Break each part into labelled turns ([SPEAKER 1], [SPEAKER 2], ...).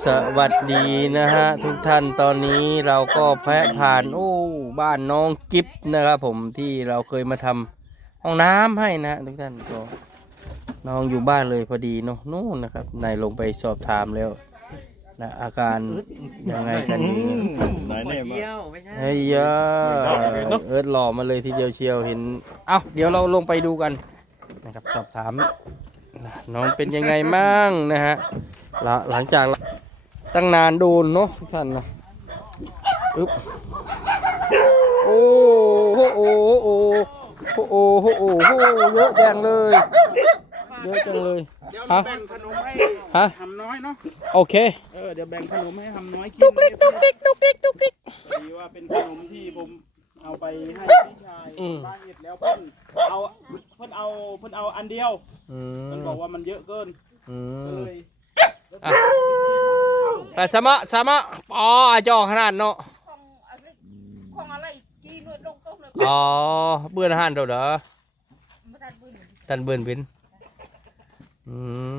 [SPEAKER 1] สวัสดีนะฮะทุกท่านตอนนี้เราก็แพะผ่านบ้านน้องกิฟนะครับผมที่เราเคยมาทำห้องน้ำให้นะฮะทุกท่านก็น้องอยู่บ้านเลยพอดีเนาะนู่นนะครับนายลงไปสอบถามแล้วนะอาการยังไงกันอยู่
[SPEAKER 2] ไหนเนี่ยมา
[SPEAKER 1] เฮ้ยเอิร์ธหล่อมาเลยทีเดียวเชียวเห็นเดี๋ยวเราลงไปดูกันนะครับสอบถามน้องเป็นยังไงมั่งนะฮะหลังจากตั้งนานโดนเนาะทุกท่านนะอึ๊บโอ้โหเยอะจังเลยเยอะจังเลย
[SPEAKER 2] เดี๋ยว
[SPEAKER 1] ฮะ
[SPEAKER 2] แบ่งขนมให้
[SPEAKER 1] ฮะ
[SPEAKER 2] ทำน้อยเนาะ
[SPEAKER 1] โอเค
[SPEAKER 2] เดี๋ยวแบ่งขนมให้ทำน้อยกิน
[SPEAKER 1] ตุกดิก
[SPEAKER 2] ดีว่าเป็นขนมที่ผมเอาไปให้พี่ชาย
[SPEAKER 1] อืม
[SPEAKER 2] บ้านเห็ดแล้วเพิ่นเอาอันเดียว
[SPEAKER 1] อื
[SPEAKER 2] เพิ่น
[SPEAKER 1] ม
[SPEAKER 2] บอกว่ามันเยอะเกิน
[SPEAKER 1] อื
[SPEAKER 2] ก็
[SPEAKER 1] ม
[SPEAKER 2] เลย
[SPEAKER 1] อ่ะแต่สมะจอขนาดเนาะ
[SPEAKER 3] ของอะไรจีนวดลงต้มเลย
[SPEAKER 1] เบื่ออาหารเด้อ
[SPEAKER 3] มาตัดบุญ
[SPEAKER 1] ตันเบื่อเป็นอืม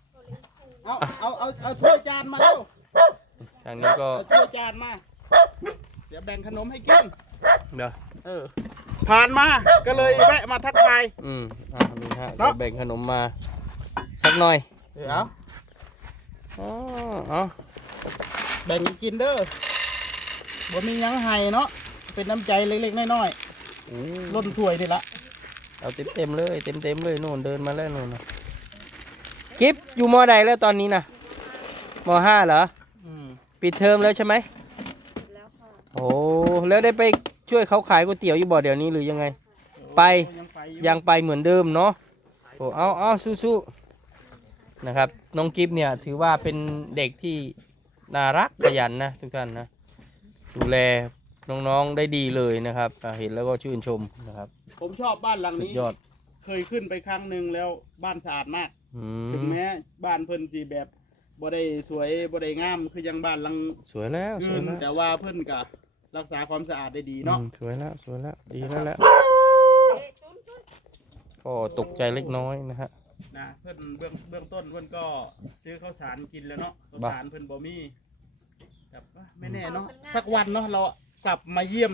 [SPEAKER 2] เอาถ้วยจานมาเร็ว
[SPEAKER 1] ทางนี้ก็
[SPEAKER 2] เอาถ้วยจานมาเดี๋ยวแบ่งขนมให้กิน
[SPEAKER 1] เดี๋ยว
[SPEAKER 2] ผ่านมาก็เลยแวะมาทักทาย
[SPEAKER 1] นี่ฮะ
[SPEAKER 2] เนาะ
[SPEAKER 1] แบ่งขนมมาสักหน่อย
[SPEAKER 2] เอา
[SPEAKER 1] เอา
[SPEAKER 2] แบ่งกินเด้อบ่มีหยังให้เนาะเป็นน้ำใจเล็กๆน้อยๆล้นถ้วยนี่ละ
[SPEAKER 1] เอาเต็มเลยเต็มเลยนู่นเดินมาแล้วนู่นนะกิฟอยู่มอใดแล้วตอนนี้นะม.5เหรอ ปิดเทอมแล้วใช่ไหม
[SPEAKER 3] แล้วค่ะ
[SPEAKER 1] โอ้แล้วได้ไปช่วยเขาขายก๋วยเตี๋ยวอยู่บ่อเดี๋ยวนี้หรือยังไง ไป ยังไปเหมือนเดิมเนาะโอ้เอาสู้ๆนะครับน้องกิฟเนี่ยถือว่าเป็นเด็กที่น่ารักขยันนะทุกท่านนะดูแลน้องๆได้ดีเลยนะครับเห็นแล้วก็ชื่นชมนะครับ
[SPEAKER 2] ผมชอบบ้านหลัง
[SPEAKER 1] สุด
[SPEAKER 2] นี้
[SPEAKER 1] ยอด
[SPEAKER 2] เคยขึ้นไปครั้งหนึ่งแล้วบ้านสะอาดมาก
[SPEAKER 1] อื
[SPEAKER 2] ถึง
[SPEAKER 1] ม
[SPEAKER 2] แม้บ้านเพิ่นสีแบบบ่ได้สวยบ่ได้งามคือยังบ้านหลัง
[SPEAKER 1] สวยแล้วสวยแล้ว
[SPEAKER 2] แต่ว่าเพิ่นก็รักษาความสะอาดได้ดีเนาะ
[SPEAKER 1] สวยแล้วดีแล้วแหละ
[SPEAKER 3] เอ๊ะตุ้น
[SPEAKER 1] ก็ตกใจเล็กน้อยนะฮะ
[SPEAKER 2] นะเพิ่นเบื้องต้นเพิ่นก็ซื้อข้าวสารกินแล้วเนาะข้าว
[SPEAKER 1] บ้า
[SPEAKER 2] สารเพิ่นบ่มีแบบไม่แน่เนาะสักวันเนาะเรากลับมาเยี่ยม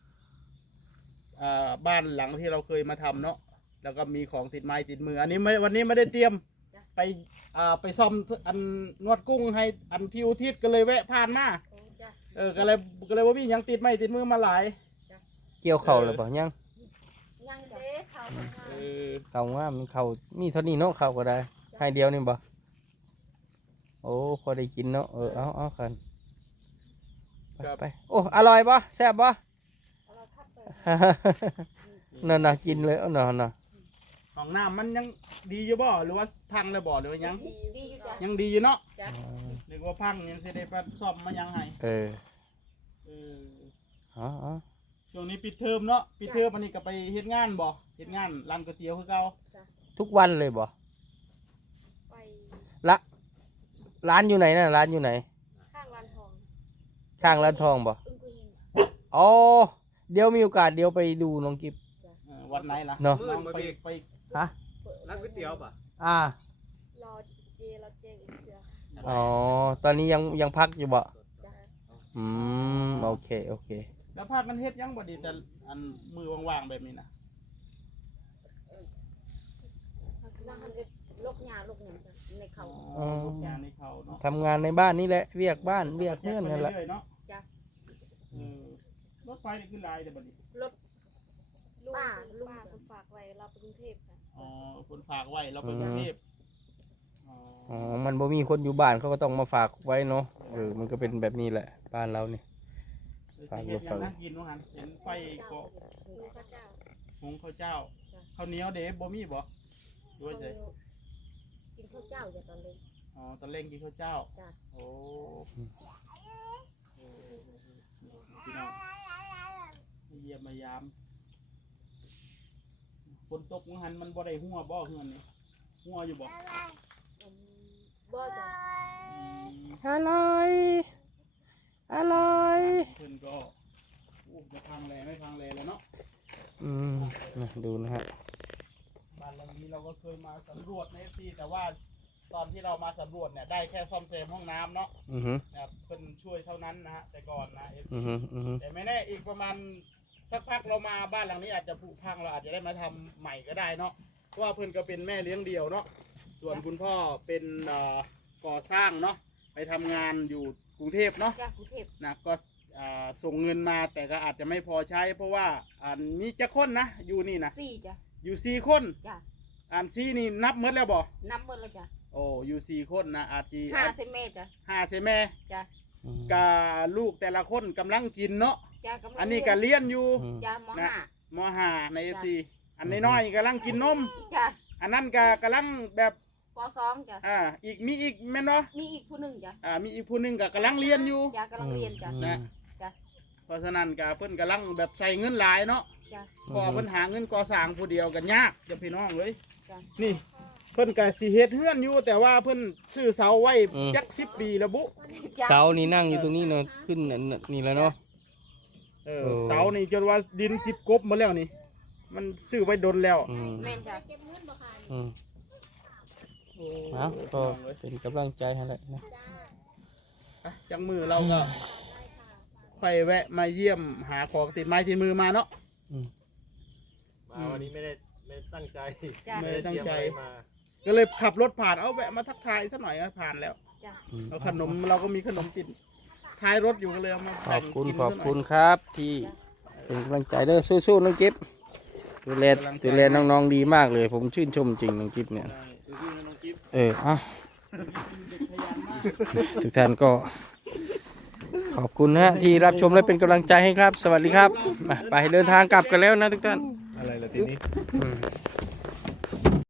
[SPEAKER 2] บ้านหลังที่เราเคยมาทำเนาะแล้วก็มีของติดไม้ติดมืออันนี้วันนี้ไม่ได้เตรียมไปซ่อมอันนวดกุ้งให้อันพี่อุทิศก็เลยแวะผ่านมา
[SPEAKER 3] โอ้จ้ะ
[SPEAKER 2] ก็เลยว่าพี่ยังติดไม้ติดมือมาหลาย
[SPEAKER 1] เกี่ยวเข่าหรือเปล่ายัง
[SPEAKER 3] ยังเด้เขาทำงาน
[SPEAKER 1] เข่าว่ามีเข่ามีเท่านี้เนาะเข่าก็ได้ให้เดียวนี่บ่โอ้พอได้กินเนาะเอากันไปโอ้อร่อยปะแซ่บปะ
[SPEAKER 3] เราทับไป
[SPEAKER 1] น่ะกินเลยน่ะ
[SPEAKER 2] ของน้ำมันยังดีอยู่บ่หรือว่าพังเลยบ่หรือว่ายัง
[SPEAKER 3] ดีอยู่จ้ะ
[SPEAKER 2] ยังดีอยู่เนาะ
[SPEAKER 3] จ้ะ
[SPEAKER 2] หรือว่าพังยังสิได้ไปซ่อมมายังไง
[SPEAKER 1] เออ
[SPEAKER 2] อ๋อช่วงนี้ปิดเทอมเนาะปิดเทอมอันนี้ก็ไปเฮ็ดงานบ่เฮ็ดงานร้านก๋วยเตี๋ยวคือเก่า
[SPEAKER 1] ทุกวันเลยบ่
[SPEAKER 3] ไป
[SPEAKER 1] ร้านอยู่ไหนน่ะร้านอยู่ไหน
[SPEAKER 3] ข้างร้านทอง
[SPEAKER 1] ข้างร้านทองบ่
[SPEAKER 3] อึ้งกุยหิน
[SPEAKER 1] อ๋อเดี๋ยวมีโอกาสเดี๋ยวไปดูน้องกิฟ
[SPEAKER 2] วันไหนล่ะ
[SPEAKER 1] เนาะ
[SPEAKER 2] น้องไป
[SPEAKER 1] ฮะ
[SPEAKER 4] ร้านก๋วยเตี๋ยวป่ะ
[SPEAKER 3] รอเจอีกเสือ
[SPEAKER 1] อ๋อตอนนี้ยังพักอยู่บ่
[SPEAKER 3] จ้ะ
[SPEAKER 1] โอเค
[SPEAKER 2] แล้วพากันเฮ็ดยังบ่ดีแต่อันมือว่างๆแบบนี้นะ
[SPEAKER 3] นั่งหันลกหญ้าลกหยังจ้ะในเขา
[SPEAKER 2] ลูกยางในเขาเนาะ
[SPEAKER 1] ทำงานในบ้านนี่แหละเวียกบ้านเวียกเพื่อนนั่นแหละ
[SPEAKER 2] เรื่อยๆเนาะ
[SPEAKER 3] จ้ะ
[SPEAKER 2] รถไฟนี่คือลายแต่บัดนี้
[SPEAKER 3] ลูก
[SPEAKER 5] ป้า
[SPEAKER 3] ลูก
[SPEAKER 5] ป้าคนฝากไว้เราไปกรุงเทพค่ะ
[SPEAKER 2] อ๋อคนฝากไว้เราไปกรุงเทพอ๋อ
[SPEAKER 1] อ๋อมันบ่มีคนอยู่บ้านเขาก็ต้องมาฝากไว้เนาะมันก็เป็นแบบนี้แหละบ้านเรานี่ ฝากร
[SPEAKER 2] เฮ็ด
[SPEAKER 1] ถ
[SPEAKER 2] ยัง
[SPEAKER 1] ไฟ
[SPEAKER 2] นะกินว่างั้นเห็นไฟเกาะ
[SPEAKER 5] ดูพระเจ้า
[SPEAKER 2] หุงข้าวเจ้าข้าวเหนียวเด้บ่มีบ่หรือว่าจะ
[SPEAKER 3] กินข้าวเจ้าจ้ะตอนเล็ก
[SPEAKER 2] อ๋อตอนเล่งกินข้าวเจ้า
[SPEAKER 3] จ้ะ
[SPEAKER 2] โอ้พี่น้องมาเยี่ยมมายามฝนตกหันมันบ่ได้หัวบ่เฮือนนี่หัวอยู่บ่
[SPEAKER 3] บ่จ้ะ
[SPEAKER 1] อร่อยอร่อย
[SPEAKER 2] เพิ่นก็จะพังแลไม่พังแลแล้วเนาะ
[SPEAKER 1] ดูนะฮะ
[SPEAKER 2] บ้านหลังนี้เราก็เคยมาสำรวจในที่แต่ว่าตอนที่เรามาสำรวจเนี่ยได้แค่ซ่อมแซมห้องน้ำเนาะ
[SPEAKER 1] อือฮึ
[SPEAKER 2] นะครับเพิ่นช่วยเท่านั้นนะฮะแต่ก่อนนะ
[SPEAKER 1] อือฮึอือฮึ
[SPEAKER 2] แต่ไม่แน่อีกประมาณสักพักเรามาบ้านหลังนี้อาจจะผุพังเราอาจจะได้มาทำใหม่ก็ได้เนาะเพราะว่าเพิ่นก็เป็นแม่เลี้ยงเดี่ยวเนาะส่วนคุณพ่อเป็นก่อสร้างเนาะไปทำงานอยู่กรุงเทพเนาะ
[SPEAKER 5] จ้ากรุงเทพ
[SPEAKER 2] นะก็ส่งเงินมาแต่ก็อาจจะไม่พอใช้ เพราะว่ามีจะคนนะอยู่นี่นะ
[SPEAKER 5] 4จ้ะ
[SPEAKER 2] อยู่4 คน
[SPEAKER 5] จ้ะ
[SPEAKER 2] ซีนี่นับหมดแล้วบ่
[SPEAKER 5] น้ำหมดแล้วจ้ะ
[SPEAKER 2] โอ้อยู่4 คนนะอาจจะ
[SPEAKER 5] 5เซนเมตรจ้ะ
[SPEAKER 2] 5ใช่แม่
[SPEAKER 5] จ้ะ
[SPEAKER 2] กับลูกแต่ละคนกำลังกินเนาะ
[SPEAKER 5] จ้ากำลัง
[SPEAKER 2] อันนี้ก็เลี้ยนอยู่
[SPEAKER 5] จ้ามห้าม
[SPEAKER 2] .5 ใน FC อันน้อยๆกำลังกินนม
[SPEAKER 5] จ้ะ
[SPEAKER 2] อันนั้นก็กำลังแบบ
[SPEAKER 5] ป.2จ้ะ
[SPEAKER 2] มีอีกแม่นเนาะ
[SPEAKER 5] มีอีกผู้หนึ่งจ้ะ
[SPEAKER 2] มีอีกผู้หนึงก็กำลังเรียนอยู่
[SPEAKER 5] จ้ากำลังเรียนจ้ะ
[SPEAKER 2] นะ
[SPEAKER 5] จ้ะ
[SPEAKER 2] เพราะฉะนั้นก็เพิ่นกำลังแบบใส่เงินหลายเนาะ
[SPEAKER 5] จ้ะ
[SPEAKER 2] พอเพิ่นหาเงินก่อสร้างผู้เดียวกันยากจะพี่น้องเลย
[SPEAKER 5] จ้ะ
[SPEAKER 2] นี่เพิ่นก็สิเฮ็ดเฮือนอยู่แต่ว่าเพิ่นซื้อเสาไว้จัก10 ปีแล้วบุ
[SPEAKER 5] จ้ะ
[SPEAKER 1] เสานี่นั่งอยู่ตรงนี้เนาะขึ้นนี่แล้วเนาะ โอ้
[SPEAKER 2] เสานี่จนว่าดิน10 กบหมาแล้วนี่ มันซื้อไว้ดนแล้ว
[SPEAKER 1] อืม
[SPEAKER 5] แม่นจ้ะ
[SPEAKER 1] อืมเอาก็เป็นกำลังใจให้แหละนะ
[SPEAKER 2] จังมือเราก็ค่อยแวะมาเยี่ยมหาของติดไม้ติดมือมาเนาะ
[SPEAKER 4] มาวันนี้ไม่ได้ตั้งใจ
[SPEAKER 5] จ้ะ
[SPEAKER 2] ไม่ได้ตั้งใจ
[SPEAKER 4] เตรียมอะไรมา
[SPEAKER 2] ก็เลยขับรถผ่านเอาแวะมาทักทายสักหน่อยก็ผ่านแล้ว
[SPEAKER 5] จ้ะ
[SPEAKER 1] อืม
[SPEAKER 2] แล้วขนมเราก็มีขนมติดท้ายรถอยู่ก็เลยเอามา
[SPEAKER 1] ขอ
[SPEAKER 2] แบ่
[SPEAKER 1] บ
[SPEAKER 2] ง
[SPEAKER 1] คุณ
[SPEAKER 2] กิน
[SPEAKER 1] ขอบ
[SPEAKER 2] สักหน่ย
[SPEAKER 1] คุณครับที่เป็นกำลังใจเด้อสู้ๆน้องจิ๊บดูแลน้องๆดีมากเลย ผมชื่นชมจริงน้องจิ๊บเนี่ย
[SPEAKER 2] ใช่ดูๆนะน้องจิ๊บ
[SPEAKER 1] อ่ะทุกท่านก็ขอบคุณนะฮะที่รับชมและเป็นกำลังใจให้ครับ สวัสดีครับไปเดินทางกลับกันแล้วนะทุกท่าน
[SPEAKER 4] อะไรล่ะทีนี้
[SPEAKER 1] อืม